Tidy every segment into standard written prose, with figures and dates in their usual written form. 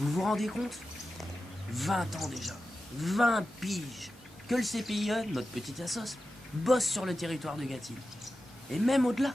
Vous vous rendez compte? 20 ans déjà, 20 piges, que le CPIE, notre petite assoce, bosse sur le territoire de Gâtine. Et même au-delà.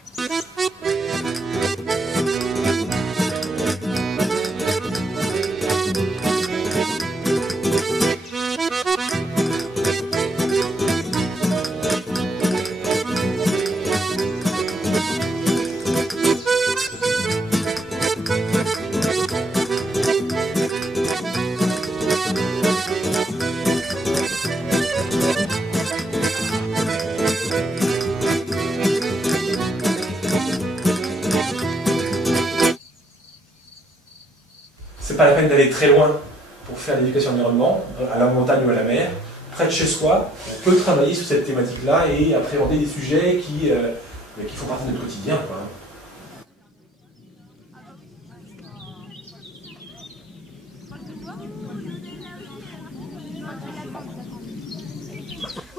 C'est pas la peine d'aller très loin pour faire l'éducation à l'environnement, à la montagne ou à la mer. Près de chez soi, on peut travailler sur cette thématique-là et appréhender des sujets qui font partie de notre quotidien, quoi.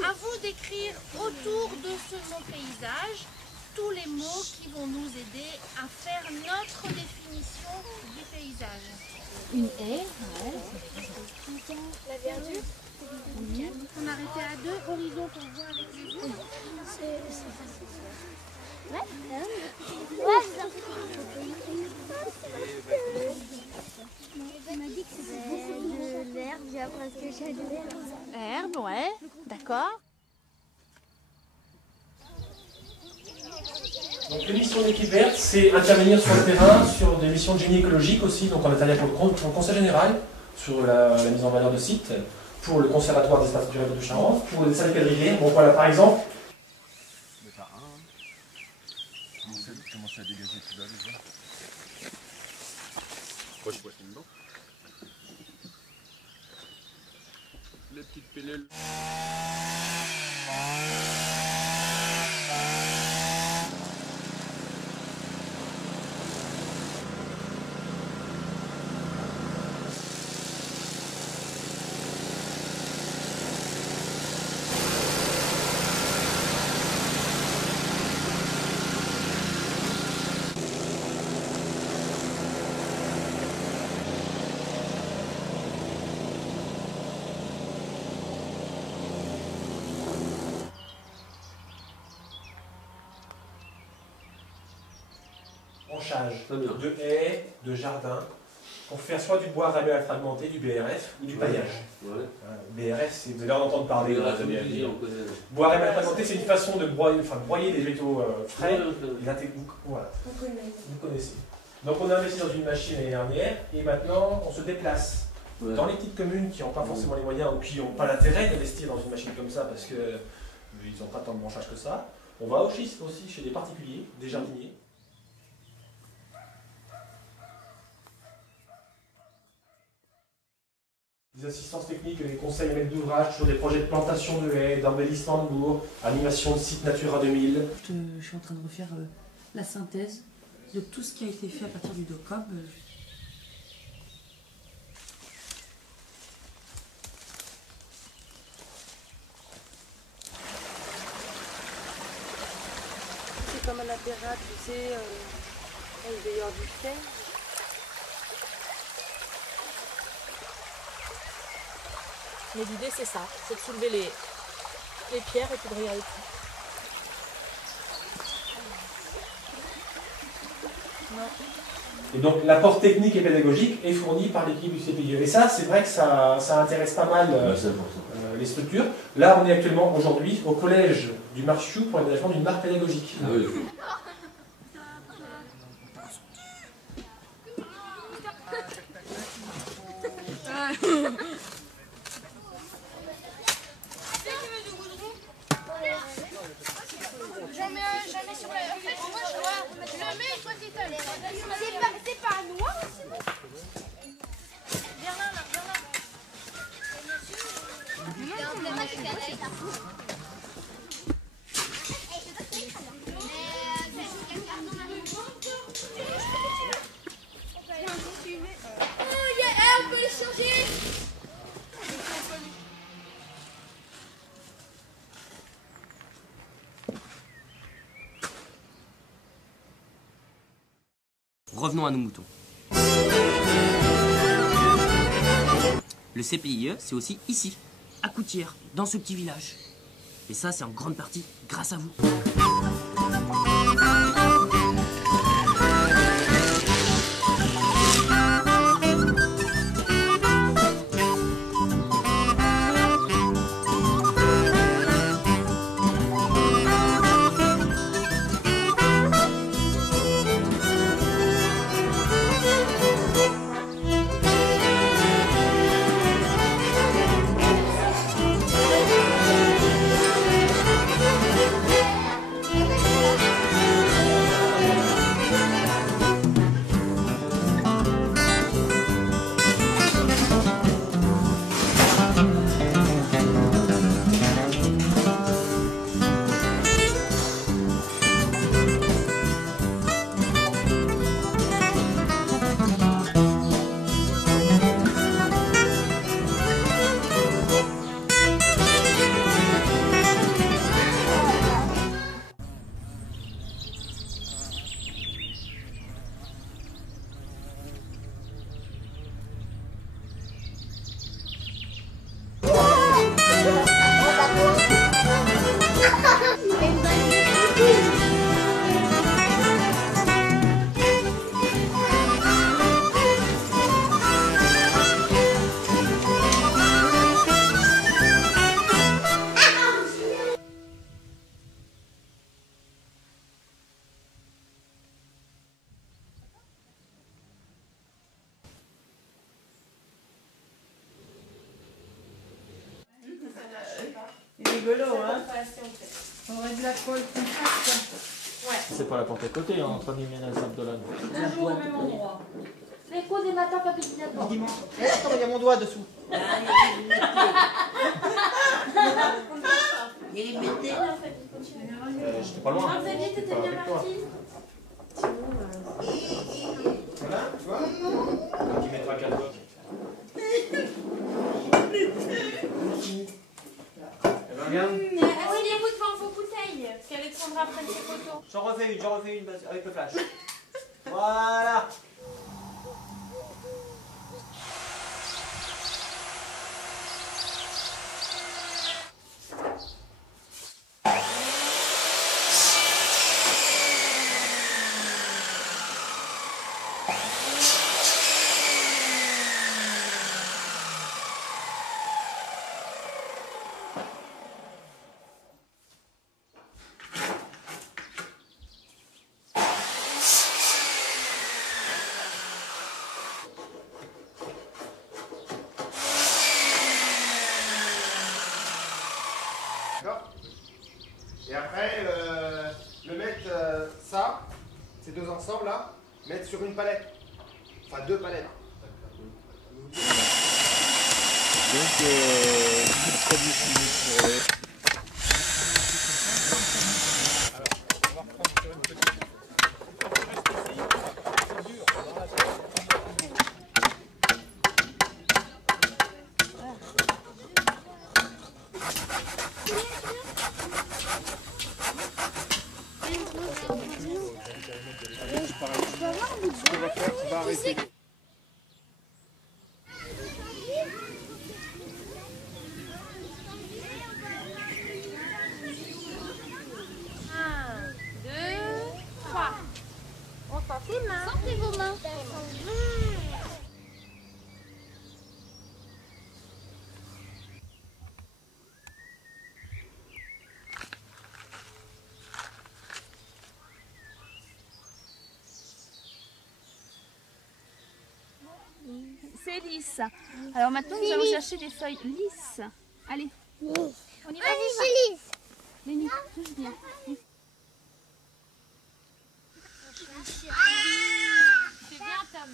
À vous d'écrire autour de ce mot paysage tous les mots qui vont nous aider à faire notre définition du paysage. Une haie, ouais. La verdure. On arrêtait à 2 horizons pour voir avec les yeux. C'est facile. Ouais, ouais, tu m'as dit que c'était beaucoup de l'herbe, j'ai appris ce que j'ai de l'herbe. Herbe, ouais, d'accord. Donc les missions d'équipe verte, c'est intervenir sur le terrain, sur des missions de génie écologique aussi, donc on intervient pour le Conseil général, sur la mise en valeur de sites, pour le Conservatoire des espaces naturels de Charente, pour les salles de rivière. Donc voilà, par exemple. Mais t'as un, commencer à dégager tout là déjà. Moi je vois dedans. Les petites pellules. De haies, de jardins, pour faire soit du bois ramé à fragmenté, du BRF ou du paillage. Ouais. BRF, vous allez en entendre parler. Bois ramé à fragmenté, c'est une façon de broyer des végétaux frais. Voilà. Vous connaissez. Donc on a investi dans une machine l'année dernière et maintenant on se déplace. Ouais. Dans les petites communes qui n'ont pas forcément les moyens ou qui n'ont pas l'intérêt d'investir dans une machine comme ça parce qu'ils n'ont pas tant de branchage que ça, on va aussi chez des particuliers, des jardiniers. Des assistances techniques, des conseils maîtres d'ouvrage sur des projets de plantation de haies, d'embellissement de bourgs, animation de site Natura 2000. Je suis en train de refaire la synthèse de tout ce qui a été fait à partir du DOCOB. C'est comme un apérat, tu sais, il va y avoir du fer. Mais l'idée c'est ça, c'est de soulever les pierres et puis de regarder tout. Et donc l'apport technique et pédagogique est fourni par l'équipe du CPIE. Et ça, c'est vrai que ça intéresse pas mal les structures. Là, on est actuellement aujourd'hui au collège du Marchiou pour l'aménagement d'une mare pédagogique. Ah oui. J'en mets sur la... En fait, moi, je le mets et toi, t'étales. C'est pas noir, c'est bon. Viens là, viens là. On peut le changer. Revenons à nos moutons. Le CPIE, c'est aussi ici, à Coutières, dans ce petit village. Et ça, c'est en grande partie grâce à vous. C'est rigolo, hein? On aurait de la colle compacte. Ouais. C'est pas la porte à côté, hein, entre Nîmes et Saint-Dolan. Toujours au même endroit. Les coups des matins, papy, d'abord. Dimanche. Attends, il y a mon doigt dessous. Il est mété. J'étais pas loin. Xavier, t'étais bien parti? Voilà, tu vois? Donc il mettra 4 doigts. Regarde. Asseyez-vous devant vos bouteilles, parce qu'Alexandra prenne ses photos. J'en refais une avec le flash. Voilà. Et après, le mettre ça, ces deux ensembles là, mettre sur une palette. Enfin 2 palettes. Donc, produit fini sur on va reprendre sur une petite. Sortez vos mains. C'est lisse. Alors maintenant, nous allons chercher des feuilles lisses. Allez, on y va. Vas-y, c'est lisse. Lénie, touche bien. C'est bien, Tom.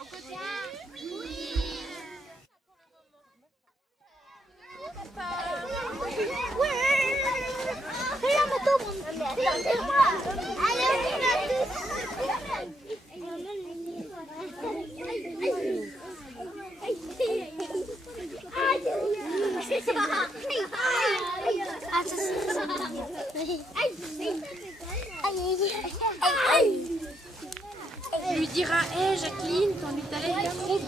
Au côté. Regarde, Tom. Regardez-moi. Allez, on a tous. Lui dira, hé Jacqueline, ton lutalène est trop.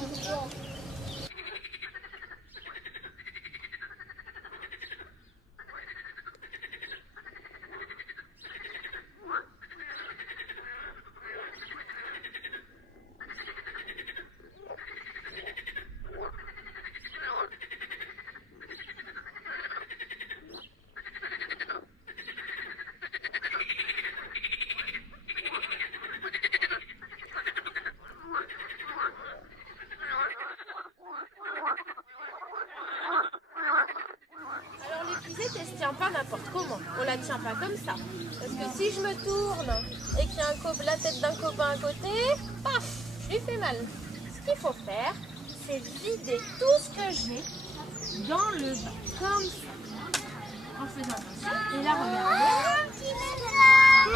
on la tient pas comme ça. Parce que si je me tourne et qu'il y a la tête d'un copain à côté, paf, je lui fais mal. Ce qu'il faut faire, c'est vider tout ce que j'ai dans le bas, comme ça. En faisant attention. Et là, regardez.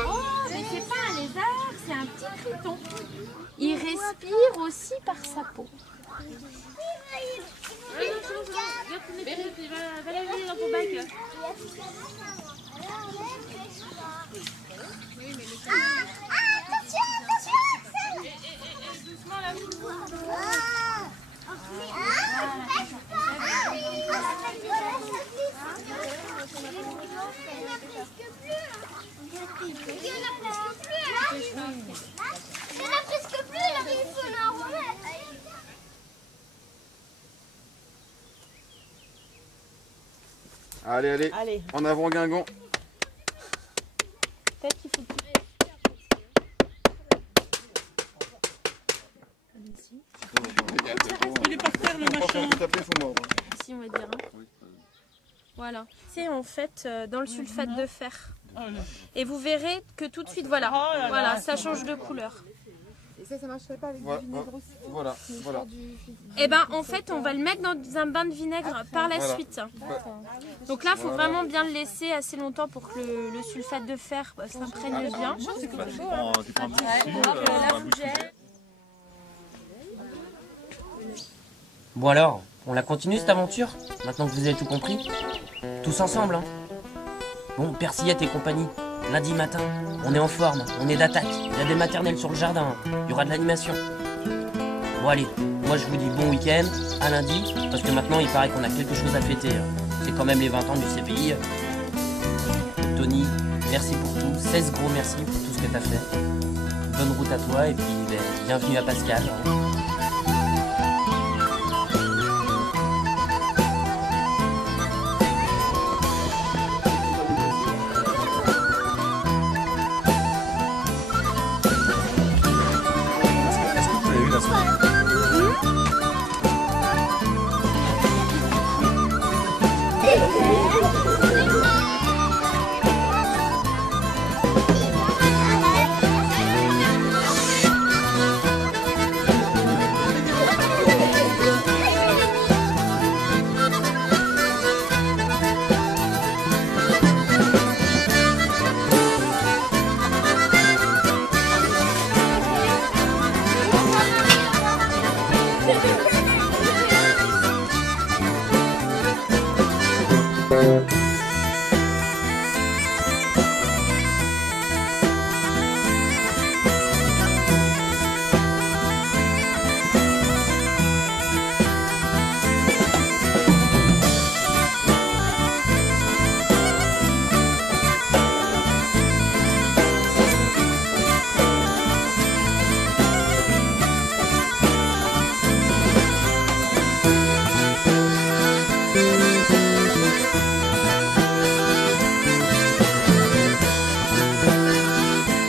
Oh, mais c'est pas un lézard, c'est un petit triton. Il respire aussi par sa peau. Va la vider dans ton bac. Attention, doucement là. Allez, Allez. En avant Guingamp. Peut-être qu'il faut que Il est par terre le machin. ici, on va dire. Voilà. C'est en fait dans le sulfate de fer. Et vous verrez que tout de suite, voilà, voilà, ça change de couleur. Et ça marcherait pas avec du vinaigre aussi? Voilà. Et ben en fait, on va le mettre dans un bain de vinaigre par la suite. Donc là, il faut vraiment bien le laisser assez longtemps pour que le sulfate de fer s'imprègne bien. Bon alors, on la continue cette aventure? Maintenant que vous avez tout compris? Tous ensemble, hein? Bon, Persillette et compagnie, lundi matin, on est en forme, on est d'attaque. Il y a des maternelles sur le jardin, il y aura de l'animation. Bon allez, moi je vous dis bon week-end, à lundi, parce que maintenant il paraît qu'on a quelque chose à fêter. C'est quand même les 20 ans du CPI. Tony, merci pour tout, 16 gros merci pour tout ce que tu as fait. Bonne route à toi et puis bienvenue à Pascal.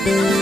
Thank you.